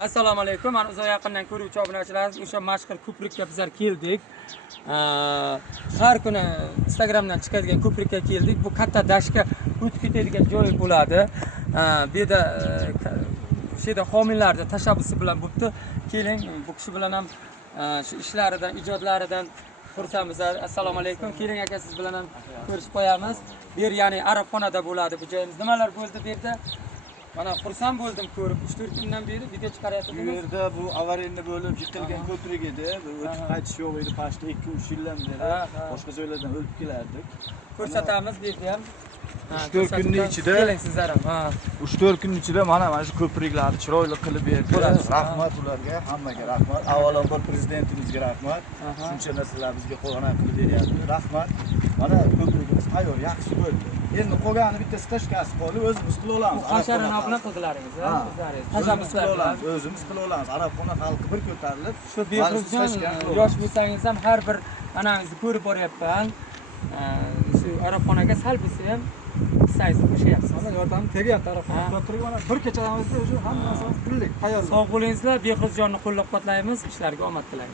Assalomu alaykum. Mana uzoq yaqindan ko'ruvchi obunachilarimiz o'sha mashhur ko'prikka bizlar keldik. Har kuni Instagramdan chiqadigan ko'prikka keldik. Bu katta dashka o'tib ketadigan joy bo'ladi. Bu yerda şeyda homiylarning tashabbusi bilan bo'pti. Keling, bu kishi bilan ham shu ishlaridan, ijodlaridan xursandmiz. Assalomu alaykum. Keling aka, siz bilan ham ko'rishib qo'yamiz. Bu yer ya'ni Arabxonada bo'ladi bu joyimiz. Nimalar bo'ldi bu yerda? Mana xursand bo'ldim ko'rib. 3-4 kundan beri video chiqaryapsiz. Bu yerda bu avariya bo'lib yiqilgan ko'prik edi. O'tib qaytish yo'q edi. Pashta 2-3 yildan beri boshqa joylardan o'tib kelardik. Ko'rsatamiz bu yerda ham. 3-4 kunning ichida keling sizlar ham. 3-4 kun ichida mana shu ko'priklarni chiroyli qilib berdilar. Rahmat ularga, hammaga rahmat. Avvalambor prezidentimizga rahmat. Shuncha narsalar bizga qo'g'ana qilib beryapti. Rahmat. Mana ko'prigimiz tayyor, yaxshi bo'ldi. Endi qolgani bitta skashkasi qoldi, o'zimiz qila olamiz. Hasharini bilan qildilaringiz, tashabbus qila olamiz, o'zimiz qila olamiz. Arabxona xalqi bir ko'tarilib, shu Behruzjon yosh bo'lsangiz ham har bir anangizni ko'rib boryapman. Shu Arabxonaga sal bo'lsa ham hissangizni qo'shyapsiz. Mana yordam tegyapti Arabxona. Ko'prik mana bir kechadamizda o'sha hammasi birlik tayyor. Sog' bo'lingizlar, Behruzjonni qo'llab-quvvatlaymiz, ishlariga omad tilaymiz.